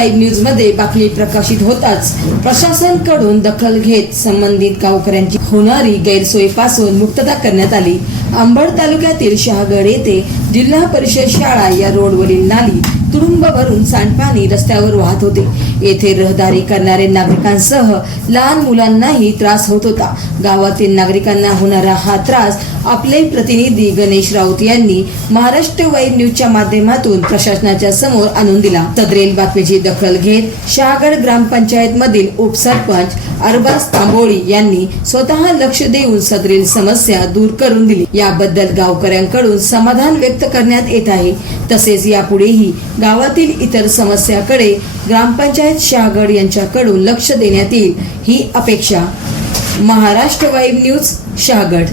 Vibe news मध्ये बातमी प्रकाशित होताच प्रशासनाकडून दखल घेत संबंधित गावकऱ्यांची होणारी गैरसोयीपासून मुक्तता करण्यात आली। अंबड तालुक्यातील शहागड येथे जिल्हा परिषद शाळा या रोडवरील नाली तुडुंब भरून सांडपाणी रस्त्यावर वाहत होते। येथे रहदारी करणारे नागरिकांसह लहान मुलांनाही त्रास होत होता। गावातील नागरिकांना होणारा हा त्रास आपले प्रतिनिधी गणेश राऊत यांनी महाराष्ट्र वाईब न्यूजच्या माध्यमातून प्रशासनाच्या समोर आणून दिला। सदरील बातमीची दखल घेत शहागड ग्रामपंचायत मधील उपसरपंच अरबाज तांबोळी यांनी स्वतः लक्ष देऊन सदरील समस्या दूर करून दिली। याबद्दल गावकऱ्यांकडून समाधान व्यक्त करण्यात येत आहे। तसेच यापुढेही गावातील इतर समस्याकडे ग्रामपंचायत शहागड यांच्याकडून लक्ष देण्यात येईल ही अपेक्षा। Maharashtra vibe news Shahagad.